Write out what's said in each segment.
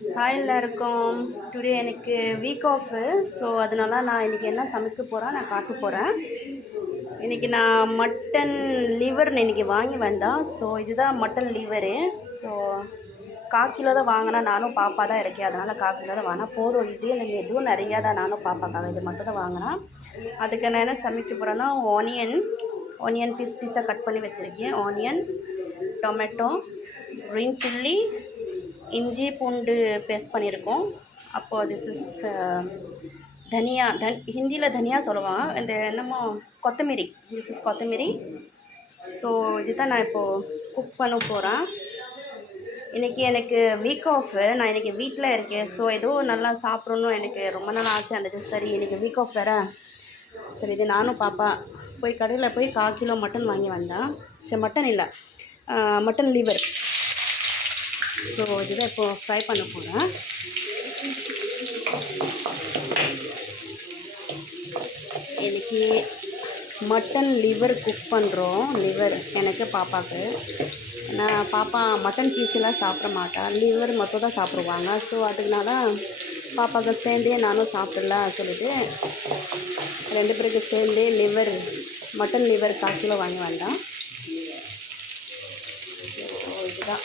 Hi எல்லாருக்கும். Today எனக்கு week off. So அதனால நான் இன்றைக்கி என்ன சமைக்க போகிறேன் நான் காட்ட போகிறேன். இன்றைக்கி நான் மட்டன் லிவர்னு இன்றைக்கி வாங்கி வந்தேன். ஸோ இதுதான் மட்டன் லிவரு. ஸோ 1/4 கிலோ தான் வாங்கினேன். நானும் பாப்பா தான் இருக்கேன், அதனால் 1/4 கிலோ தான் வாங்கினேன். போதும் இது எனக்கு எதுவும் நிறையா தான், நானும் பாப்பாக்காக இது மட்டும் தான் வாங்கினேன். அதுக்கு நான் என்ன சமைக்க போகிறேன்னா ஆனியன் பீஸாக கட் பண்ணி வச்சுருக்கேன். ஆனியன், டொமேட்டோ, க்ரீன் சில்லி, இஞ்சி பூண்டு பேஸ்ட் பண்ணியிருக்கோம். அப்போது திஸ் இஸ் தனியா ஹிந்தியில் தனியா சொல்லுவாங்க, இந்த என்னமோ கொத்தமல்லி. திஸ் இஸ் கொத்தமல்லி. ஸோ இதுதான் நான் இப்போது குக் பண்ண போகிறேன். இன்றைக்கி எனக்கு வீக் ஆஃபு. நான் இன்றைக்கி வீட்டில் இருக்கேன். ஸோ எதுவும் நல்லா சாப்பிட்ணும் எனக்கு ரொம்ப நாள் ஆசை இருந்துச்சு. சரி இன்றைக்கி வீக் ஆஃப் வேறு. சரி இது நானும் பாப்பா போய் கடையில் போய் 1/4 கிலோ மட்டன் வாங்கி வந்தேன். சரி மட்டன் இல்லை, மட்டன் லிவர். ஸோ இதுதான் இப்போது ஃப்ரை பண்ண போகிறேன். இன்றைக்கி மட்டன் லிவர் குக் பண்ணுறோம். லிவர் எனக்கு பாப்பாவுக்கு. நான் பாப்பா மட்டன் பீஸெல்லாம் சாப்பிட மாட்டாள், லிவர் மட்டும் தான் சாப்பிடுவாங்க. ஸோ அதுக்குனால பாப்பாவுக்கு சேர்ந்தே நானும் சாப்பிடலாம் சொல்லிவிட்டு 2 பேருக்கு சேர்ந்தே மட்டன் லிவர் 1/4 கிலோ வாங்கி வந்தேன். ஸோ இதுதான்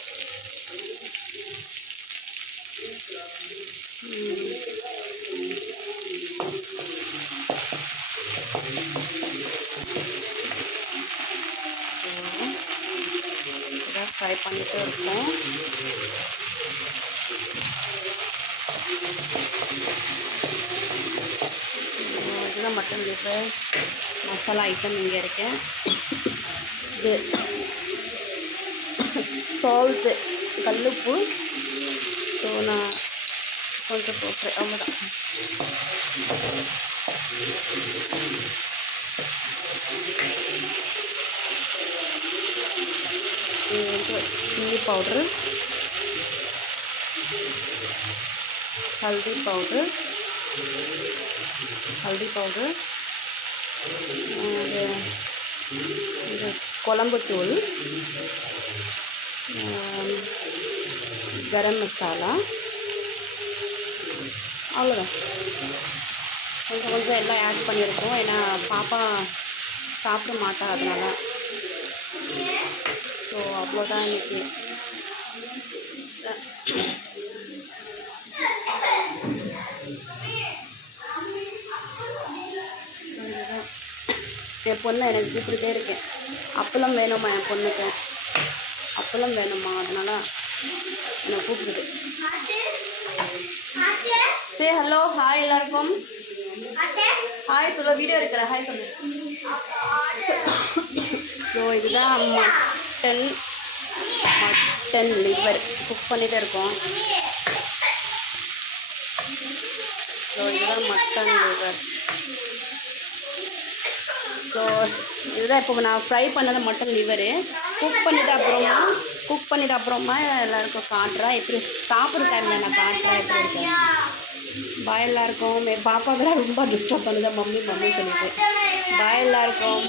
இதான் ஃப்ரை பண்ணிகிட்டே இருக்கோம். இதுதான் மட்டன் லிவர் மசாலா ஐட்டம் இங்கே இருக்கேன். இது சால்ட்டு, கல்லுப்பு. ஸோ நான் கொஞ்சம் போட்டுறேன், அவ்வளோதான். சில்லி பவுட்ரு, ஹல்தி பவுட்ரு, இது குழம்புத்தூள், கரம் மசாலா, அவ்வளோதான். கொஞ்சம் எல்லாம் ஆட் பண்ணியிருக்கோம். ஏன்னா பாப்பா சாப்பிட மாட்டா, அதனால. ஸோ அவ்வளோதான் இன்றைக்கி. என் பொண்ணை எனக்கு கூப்பிட்டுட்டே இருக்கேன். அப்பளம் வேணுமா என் பொண்ணுக்கு, அப்பளம் வேணுமா, அதனால் என்னை கூப்பிடுது. சே ஹலோ, ஹாய் எல்லாருக்கும். ஹாய் சொல்ல, வீடியோ எடுக்கிறேன், ஹாய் சொல்லு. ஸோ இதுதான் மட்டன் லிவர் குக் பண்ணிகிட்டே இருக்கோம். ஸோ இதுதான் மட்டன் லிவர். ஸோ இதுதான் இப்போ நான் ஃப்ரை பண்ணது மட்டன் லிவரு. குக் பண்ணிவிட்டு அப்புறமா எல்லாருக்கும் காட்டுறேன். எப்படி சாப்பிட்ற டைமில் நான் காட்டுறேன் எப்படி இருக்கேன். பாய் எல்லாருக்கும். என் பாப்பாக்கெல்லாம் ரொம்ப டிஸ்டர்ப் பண்ணுது, மம்மி சொல்லிட்டு. பாய் எல்லாருக்கும்.